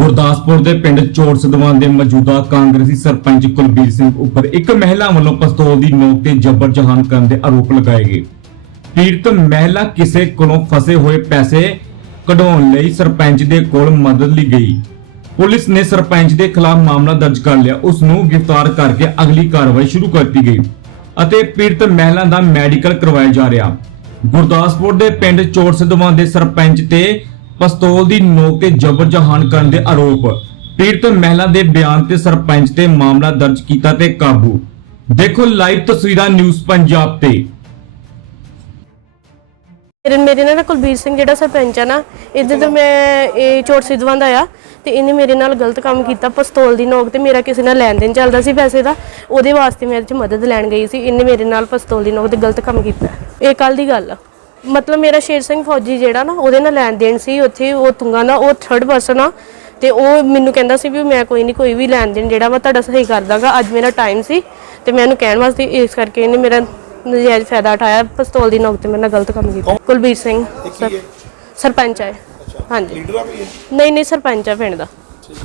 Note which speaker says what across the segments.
Speaker 1: ਗੁਰਦਾਸਪੁਰ ਦੇ ਪਿੰਡ ਚੋਰ ਸਿਧਵਾਨ ਦੇ ਮੌਜੂਦਾ ਕਾਂਗਰਸੀ ਸਰਪੰਚ ਕੁਲਬੀਰ ਸਿੰਘ ਉੱਪਰ ਇੱਕ ਮਹਿਲਾ ਵੱਲੋਂ ਪਿਸਤੌਲ ਦੀ ਨੋਕ ਤੇ ਜ਼ਬਰ ਜਹਾਨ ਕਰਨ ਦੇ ਆਰੋਪ ਲਗਾਏ ਗਏ। ਪੀੜਤ ਮਹਿਲਾ ਕਿਸੇ ਕੋਲੋਂ ਫਸੇ ਹੋਏ ਪੈਸੇ ਕਢਾਉਣ ਲਈ ਸਰਪੰਚ ਦੇ ਕੋਲ ਮਦਦ ਲਈ ਗਈ। ਪੁਲਿਸ ਨੇ ਸਰਪੰਚ ਦੇ ਖਿਲਾਫ ਮਾਮਲਾ ਦਰਜ ਕਰ ਲਿਆ। ਉਸ ਨੂੰ ਗ੍ਰਿਫਤਾਰ ਕਰਕੇ ਅਗਲੀ ਕਾਰਵਾਈ ਸ਼ੁਰੂ ਕਰਤੀ ਗਈ ਅਤੇ ਪੀੜਤ ਮਹਿਲਾ ਦਾ ਮੈਡੀਕਲ ਕਰਵਾਇਆ ਜਾ ਰਿਹਾ। ਗੁਰਦਾਸਪੁਰ ਦੇ ਪਿੰਡ ਚੋਰ ਸਿਧਵਾਨ ਦੇ ਸਰਪੰਚ ਤੇ ਪਿਸਤੌਲ ਦੀ ਨੋਕ ਤੇ ਜ਼ਬਰ ਜਹਾਨ ਕਰਨ ਦੇ ਆਰੋਪ। ਪੀੜਤ ਮਹਿਲਾ ਦੇ ਬਿਆਨ ਤੇ ਸਰਪੰਚ ਤੇ ਮਾਮਲਾ ਦਰਜ ਕੀਤਾ ਤੇ ਕਾਬੂ। ਦੇਖੋ ਲਾਈਵ ਤਸਵੀਰਾਂ ਨਿਊਜ਼ ਪੰਜਾਬ ਤੇ।
Speaker 2: ਮੇਰੇ ਮੇਰੇ ਨਾਲ ਨਾ ਕੁਲਬੀਰ ਸਿੰਘ ਜਿਹੜਾ ਸਰਪੰਚ ਆ ਨਾ, ਇਹਦੇ ਤੋਂ ਮੈਂ ਇਹ ਚੋਟ ਸਿੱਧਵਾਂ ਦਾ ਆ ਤੇ ਇਹਨੇ ਮੇਰੇ ਨਾਲ ਗਲਤ ਕੰਮ ਕੀਤਾ, ਪਿਸਤੌਲ ਦੀ ਨੋਕ ਤੇ ਮੇਰਾ ਕਿਸੇ ਨਾਲ ਲੈਣ ਦੇਣ ਚੱਲਦਾ ਸੀ ਪੈਸੇ ਦਾ, ਉਹਦੇ ਵਾਸਤੇ ਮੈਂ ਇਹਦੇ ਚ ਮਦਦ ਲੈਣ ਗਈ ਸੀ, ਇਹਨੇ ਮੇਰੇ ਨਾਲ ਪਿਸਤੌਲ ਦੀ ਨੋਕ ਤੇ ਗਲਤ ਕੰਮ ਕੀਤਾ। ਇਹ ਕੱਲ ਦੀ ਗੱਲ ਆ। ਮਤਲਬ ਮੇਰਾ ਸ਼ੇਰ ਸਿੰਘ ਫੌਜੀ ਜਿਹੜਾ ਨਾ ਉਹਦੇ ਨਾਲ ਲੈਣ ਦੇਣ ਸੀ ਉੱਥੇ ਉਹ ਤੁੰਗਾ ਦਾ ਉਹ ਥਰਡ ਪਰਸਨ ਆ ਤੇ ਉਹ ਮੈਨੂੰ ਕਹਿੰਦਾ ਸੀ ਵੀ ਮੈਂ ਕੋਈ ਨਹੀਂ ਕੋਈ ਵੀ ਲੈਣ ਦੇਣ ਜਿਹੜਾ ਵਾ ਤੁਹਾਡਾ ਸਹੀ ਕਰ ਦਾਂਗਾ ਅੱਜ ਮੇਰਾ ਟਾਈਮ ਸੀ ਤੇ ਮੈਂ ਉਹਨੂੰ ਕਹਿਣ ਵਾਸਤੇ ਇਸ ਕਰਕੇ ਇਹਨੇ ਮੇਰਾ ਨਜਾਇਜ਼ ਫਾਇਦਾ ਉਠਾਇਆ ਪਿਸਤੌਲ ਦੀ ਨੋਕ ਤੇ ਮੇਰੇ ਨਾਲ ਗਲਤ ਕੰਮ ਕੀਤਾ। ਕੁਲਬੀਰ ਸਿੰਘ ਸਰ- ਸਰਪੰਚ ਹੈ। ਹਾਂਜੀ।
Speaker 3: ਲੀਡਰ ਆ ਕੋਈ?
Speaker 2: ਨਹੀਂ ਨਹੀਂ ਸਰਪੰਚ ਆ ਪਿੰਡ ਦਾ।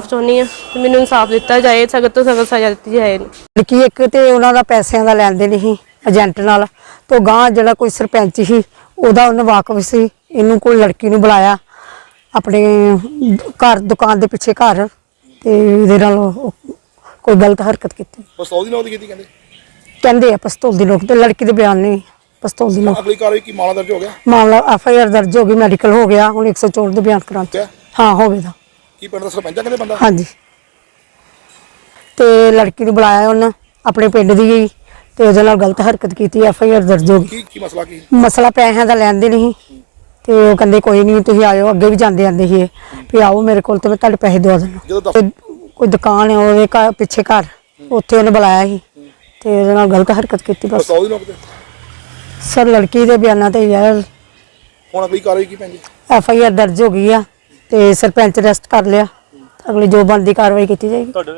Speaker 2: ਚਾਹੁੰਦੀ ਆ ਕਿ ਮੈਨੂੰ ਇਨਸਾਫ ਦਿੱਤਾ ਜਾਏ ਸਖਤ ਤੋਂ ਸਖਤ ਸਜ਼ਾ ਦਿੱਤੀ ਜਾਏ ਇਹਨੂੰ।
Speaker 4: ਲੜਕੀ ਇੱਕ ਤੇ ਉਹਨਾਂ ਦਾ ਪੈਸਿਆਂ ਦਾ ਲੈਣ ਦੇਣ ਸੀ ਏਜੰਟ ਨਾਲ ਤੋਂ ਗਾਂ ਜਿਹੜਾ ਕੋਈ ਸਰਪੰਚ ਸੀ ਉਹਦਾ ਉਹਨੂੰ ਵਾਕਫ ਸੀ ਇਹਨੂੰ ਕੋਈ ਲੜਕੀ ਨੂੰ ਬੁਲਾਇਆ ਆਪਣੇ ਘਰ ਦੁਕਾਨ ਦੇ ਪਿੱਛੇ ਘਰ ਤੇ ਇਹਦੇ ਨਾਲ ਉਹ ਕੋਈ ਗਲਤ ਹਰਕਤ ਕੀਤੀ।
Speaker 3: ਪਿਸਤੌਲ ਦੀ ਨੌਕਰੀ ਕੀਤੀ ਕਹਿੰਦੇ?
Speaker 4: ਕਹਿੰਦੇ ਆ ਪਿਸਤੌਲ ਦੀ ਲੋਕ ਤੇ ਲੜਕੀ ਦੇ ਬਿਆਨ ਨਹੀਂ ਪਿਸਤੌਲ ਦੀ ਲੋਕ
Speaker 3: ਅਗਲੀ ਕਾਰਵਾਈ ਕੀ ਮਾਮਲਾ ਦਰਜ ਹੋ ਗਿਆ?
Speaker 4: ਮਾਮਲਾ ਐਫ ਆਈ ਆਰ ਦਰਜ ਹੋ ਗਈ ਮੈਡੀਕਲ ਹੋ ਗਿਆ ਹੁਣ 104 ਦੇ ਬਿਆਨ ਕਰਾਂ
Speaker 3: ਕਿਆ
Speaker 4: ਹਾਂ। ਹੋਵੇਗਾ
Speaker 3: ਕੀ ਪਿੰਡ ਦਾ ਸਰਪੰਚ ਆ ਕਹਿੰਦੇ ਬੰਦਾ?
Speaker 4: ਹਾਂਜੀ। ਤੇ ਲੜਕੀ ਨੂੰ ਬੁਲਾਇਆ ਉਹਨਾਂ ਆਪਣੇ ਪਿੰਡ ਦੀ ਗਈ। ਤੇ ਉਹਦੇ ਨਾਲ ਗਲਤ ਹਰਕਤ ਕੀਤੀ ਐਫ ਆਈ ਆਰ ਦਰਜ ਹੋ ਗਈ।
Speaker 3: ਕੀ ਕੀ ਮਸਲਾ ਕੀ?
Speaker 4: ਮਸਲਾ ਪੈਸਿਆਂ ਦਾ ਲੈਣ ਦੇ ਨਹੀਂ ਤੇ ਉਹ ਕਹਿੰਦੇ ਕੋਈ ਨਹੀਂ ਤੁਸੀਂ ਆਇਓ ਅੱਗੇ ਵੀ ਜਾਂਦੇ ਆਂਦੇ ਸੀ ਇਹ, ਵੀ ਆਓ ਮੇਰੇ ਕੋਲ ਤੇ ਮੈਂ ਤੁਹਾਡੇ ਪੈਸੇ ਦਵਾ ਦਿੰਦਾ।
Speaker 3: ਜਦੋਂ ਦਫ਼ਤਰ
Speaker 4: ਤੇ ਕੋਈ ਦੁਕਾਨ ਹੈ ਉਹਦੇ ਘਰ ਪਿੱਛੇ ਘਰ ਉੱਥੇ ਉਹਨੇ ਬੁਲਾਇਆ ਸੀ। ਤੇ ਉਹਦੇ ਨਾਲ ਗਲਤ ਹਰਕਤ ਕੀਤੀ ਬਸ।
Speaker 3: ਦੀ
Speaker 4: ਸਰ ਲੜਕੀ ਦੇ ਬਿਆਨਾਂ ਤੇ ਯਾਰ
Speaker 3: ਹੁਣ ਅਗਲੀ ਕਾਰਵਾਈ ਕੀ ਪੈਂਦੀ?
Speaker 4: ਐਫ ਆਈ ਆਰ ਦਰਜ ਹੋ ਗਈ ਆ ਤੇ ਸਰਪੰਚ ਅਰੈਸਟ ਕਰ ਲਿਆ। ਅਗਲੀ ਜੋ ਬਣਦੀ ਕਾਰਵਾਈ ਕੀਤੀ ਜਾਏਗੀ।